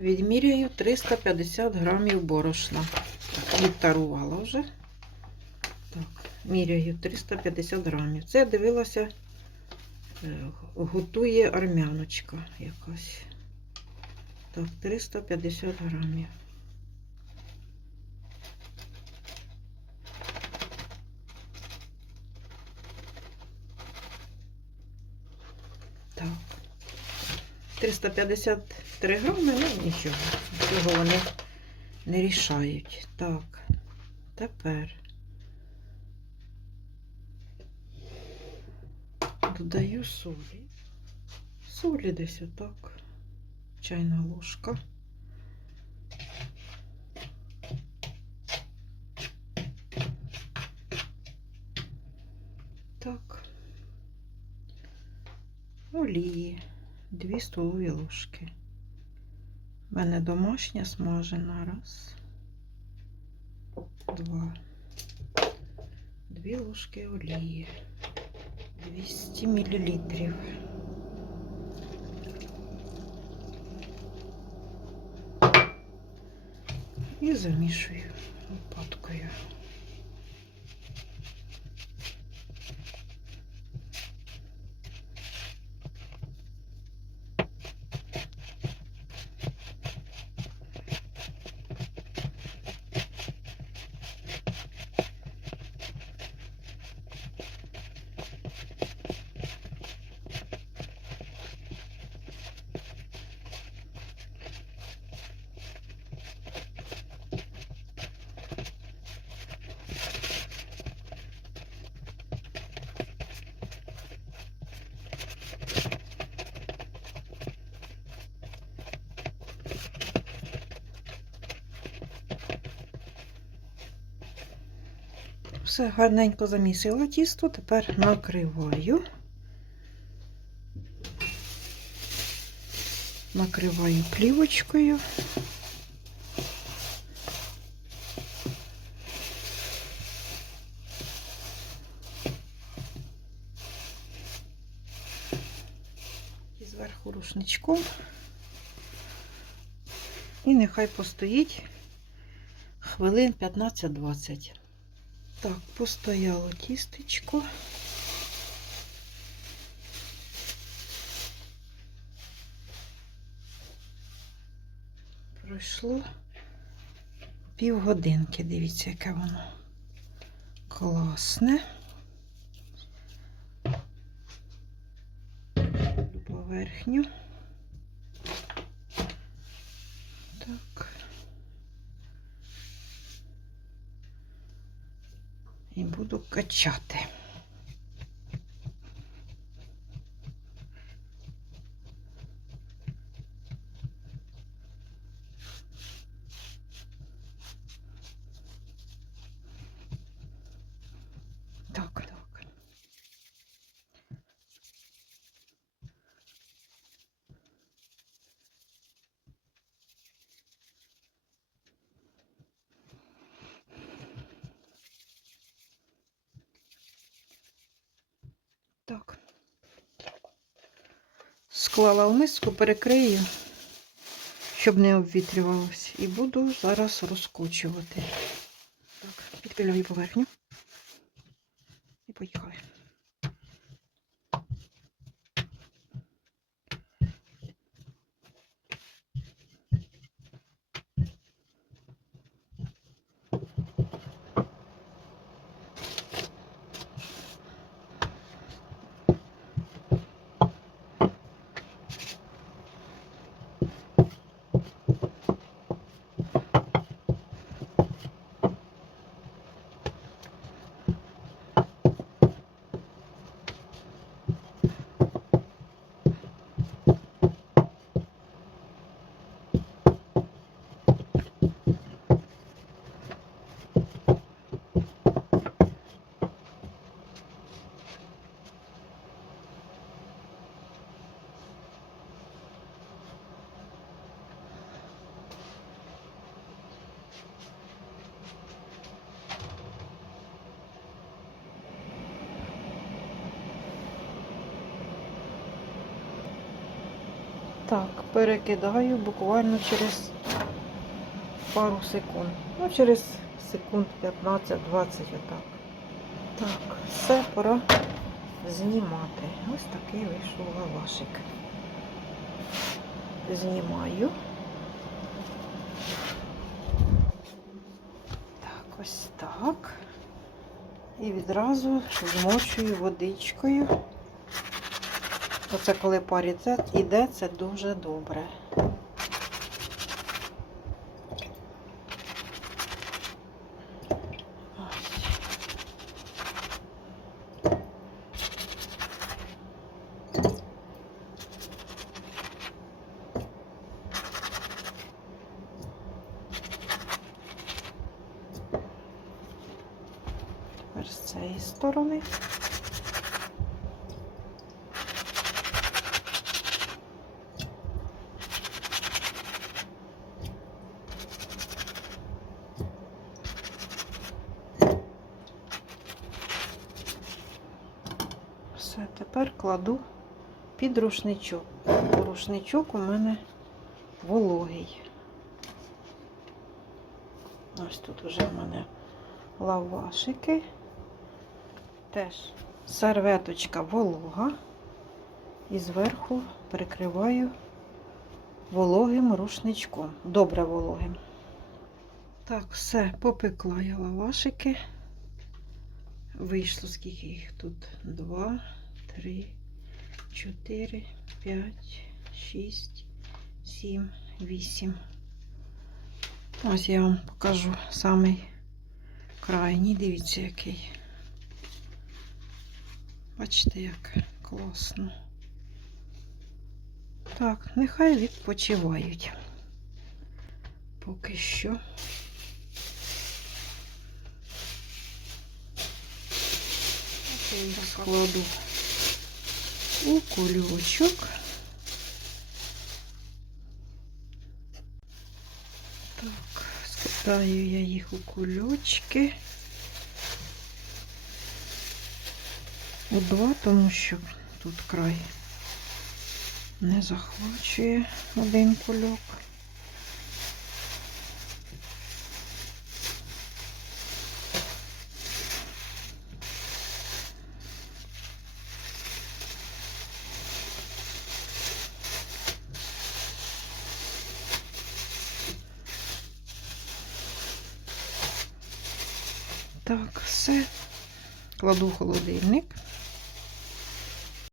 Відміряю 350 грамів борошна. Відтарувала вже. Так, міряю 350 грамів. Це я дивилася, е, готує армяночка якась. Так, 350 грамів. Так. 353 грами, ну нічого. Цього вони не рішають. Так, тепер додаю солі. Солі десь отак. Чайна ложка. Так. Олії. 2 столові ложки. У мене домашня смажена. Раз. Два. Дві ложки олії. 200 мілілітрів. І замішую лопаткою. Все гарненько замісила тісто, тепер накриваю. Накриваю плівочкою. І зверху рушничком. І нехай постоїть хвилин 15-20. Так, постояло тістечко. Пройшло півгодинки. Дивіться, яке воно класне. Поверхню. Так. І буду качати. Так, так. Так. Склала в миску, перекрию, щоб не обвітрювалося. І буду зараз розкочувати. Так, підпиляю поверхню. І поїхали. Так, перекидаю буквально через пару секунд. Ну, через секунд 15-20 отак. Так, все, пора знімати. Ось такий вийшов лавашик. Знімаю. Так, ось так. І відразу змочую водичкою. Оце коли парітет іде, це дуже добре. Тепер з цієї сторони. Все, тепер кладу під рушничок. Рушничок у мене вологий. Ось тут вже в мене лавашики. Теж серветочка волога. І зверху прикриваю вологим рушничком. Добре вологим. Так, все, попекла я лавашики. Вийшло скільки їх тут? Два, три, чотири, п'ять, шість, сім, вісім. Ось я вам покажу самий крайній. Дивіться, який. Бачите, як класно. Так, нехай відпочивають. Поки що. Складу у кульочок. Так, скатаю я їх у кульочки. У два, тому що тут край не захвачує один кульок. Так, все. Кладу в холодильник.